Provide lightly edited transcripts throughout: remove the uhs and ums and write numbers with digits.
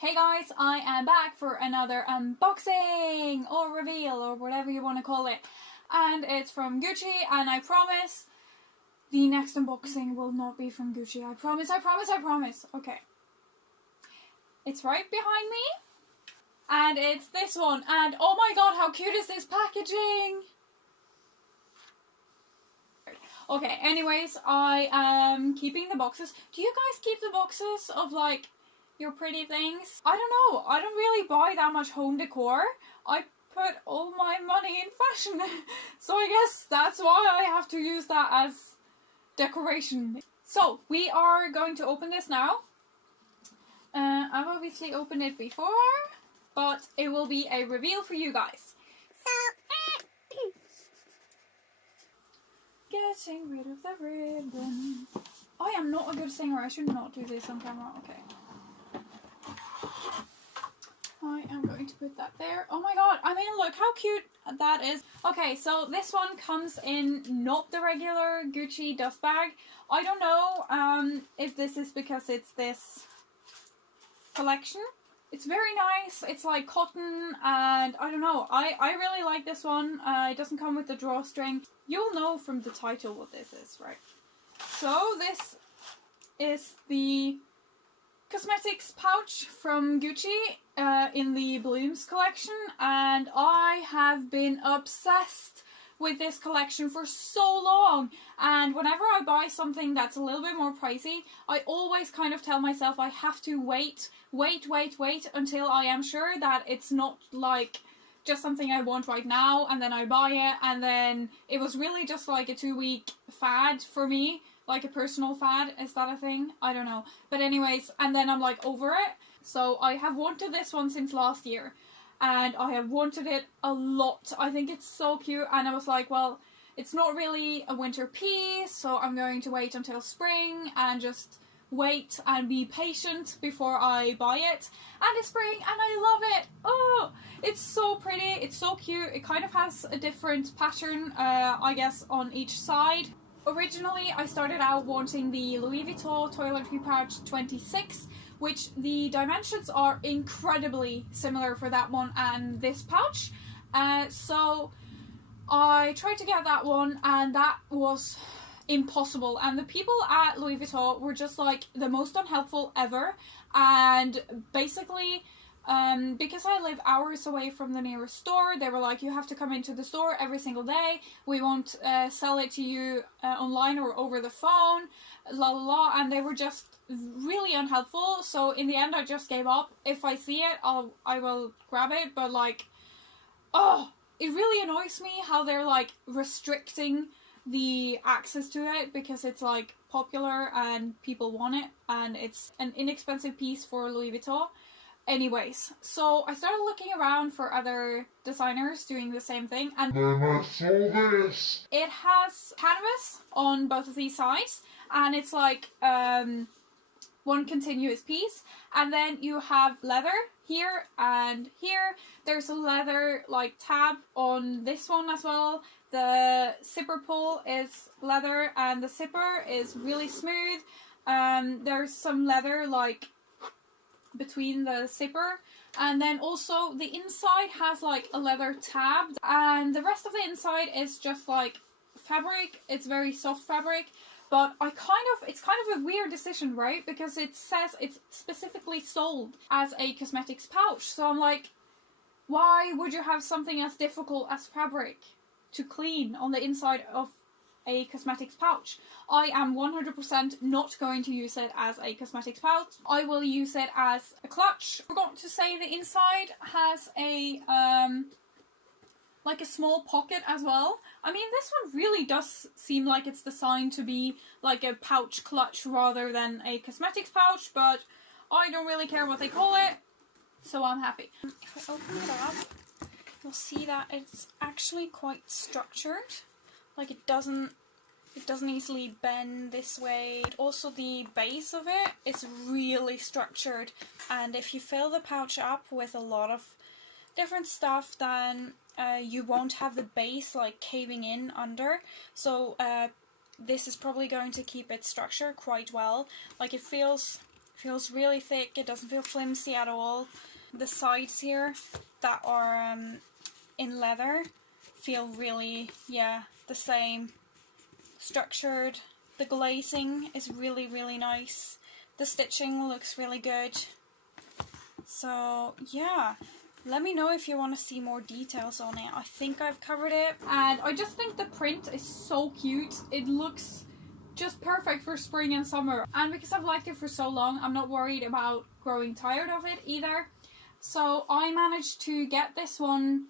Hey guys, I am back for another unboxing or reveal or whatever you want to call it, and it's from Gucci, and I promise the next unboxing will not be from Gucci. I promise. Okay. It's right behind me, and it's this one, and oh my god, how cute is this packaging? Okay, anyways, I am keeping the boxes. Do you guys keep the boxes of like your pretty things? I don't know. I don't really buy that much home decor. I put all my money in fashion. So I guess that's why I have to use that as decoration. So we are going to open this now. I've obviously opened it before, but it will be a reveal for you guys. Getting rid of the ribbon. I am not a good singer. I should not do this on camera. Okay. I am going to put that there. Oh my god, I mean, look how cute that is. Okay, so this one comes in not the regular Gucci dust bag. I don't know if this is because it's this collection. It's very nice. It's like cotton, and I don't know. I really like this one. It doesn't come with the drawstring. You'll know from the title what this is, right? So this is the cosmetics pouch from Gucci in the BLOOMS collection, and I have been obsessed with this collection for so long, and whenever I buy something that's a little bit more pricey, I always kind of tell myself I have to wait until I am sure that it's not like just something I want right now and then I buy it, and then it was really just like a 2-week fad for me. Like a personal fad, is that a thing? I don't know. But anyways, and then I'm like over it. So I have wanted this one since last year, and I have wanted it a lot. I think it's so cute, and I was like, well, it's not really a winter piece, so I'm going to wait until spring and just wait and be patient before I buy it. And it's spring and I love it. Oh, it's so pretty, it's so cute. It kind of has a different pattern, I guess, on each side. Originally, I started out wanting the Louis Vuitton toiletry pouch 26, which the dimensions are incredibly similar for that one and this pouch. So I tried to get that one, and that was impossible. And the people at Louis Vuitton were just like the most unhelpful ever. And basically, because I live hours away from the nearest store, they were like, you have to come into the store every single day. We won't sell it to you online or over the phone, la la la. And they were just really unhelpful. So in the end, I just gave up. If I see it, I will grab it. But like, oh, it really annoys me how they're like restricting the access to it because it's like popular and people want it, and it's an inexpensive piece for Louis Vuitton. Anyways, so I started looking around for other designers doing the same thing, and then I saw this. It has canvas on both of these sides, and it's like one continuous piece, and then you have leather here and here. There's a leather like tab on this one as well. The zipper pull is leather, and the zipper is really smooth. There's some leather like between the zipper, and then also the inside has like a leather tab, and the rest of the inside is just like fabric. It's very soft fabric, but it's kind of a weird decision, right? Because it says it's specifically sold as a cosmetics pouch, so I'm like, why would you have something as difficult as fabric to clean on the inside of a cosmetics pouch? I am 100% not going to use it as a cosmetics pouch. I will use it as a clutch. I forgot to say the inside has a like a small pocket as well. I mean, this one really does seem like it's designed to be like a pouch clutch rather than a cosmetics pouch, but I don't really care what they call it, so I'm happy. If I open it up, you'll see that it's actually quite structured. Like it doesn't easily bend this way. Also, the base of it is really structured, and if you fill the pouch up with a lot of different stuff, then you won't have the base like caving in under. So this is probably going to keep its structure quite well. Like it feels Feels really thick. It doesn't feel flimsy at all. The sides here that are in leather feel really, yeah, the same. Structured. The glazing is really, really nice. The stitching looks really good. So, yeah. Let me know if you want to see more details on it. I think I've covered it. And I just think the print is so cute. It looks just perfect for spring and summer. And because I've liked it for so long, I'm not worried about growing tired of it either. So I managed to get this one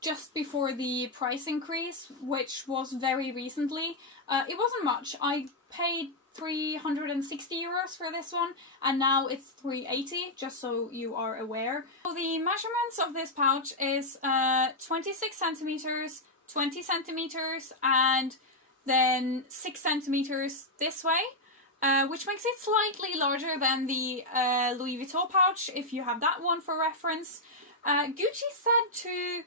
just before the price increase, which was very recently. It wasn't much. I paid 360 euros for this one, and now it's 380, just so you are aware. So the measurements of this pouch is 26 centimeters, 20 centimeters, and then 6 centimeters this way, which makes it slightly larger than the Louis Vuitton pouch, if you have that one for reference. Gucci said to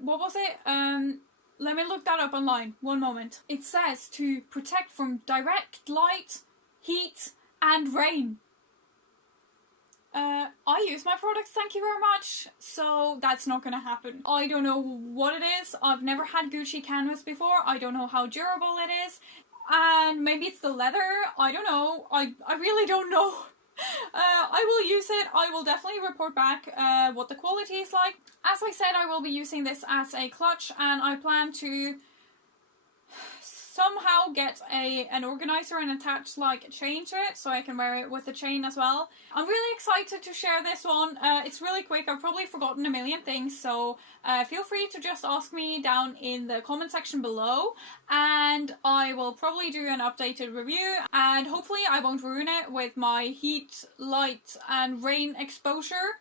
what was it? Let me look that up online. One moment. It says to protect from direct light, heat, and rain. I use my products, thank you very much, so that's not gonna happen. I don't know what it is. I've never had Gucci canvas before. I don't know how durable it is. And maybe it's the leather. I don't know. I really don't know. I will use it. I will definitely report back what the quality is like. As I said, I will be using this as a clutch, and I plan to somehow get an organizer and attach like a chain to it so I can wear it with the chain as well. I'm really excited to share this one. It's really quick. I've probably forgotten a million things, so feel free to just ask me down in the comment section below, and I will probably do an updated review, and hopefully I won't ruin it with my heat, light and rain exposure.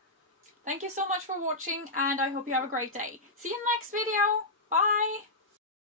Thank you so much for watching, and I hope you have a great day. See you in the next video. Bye!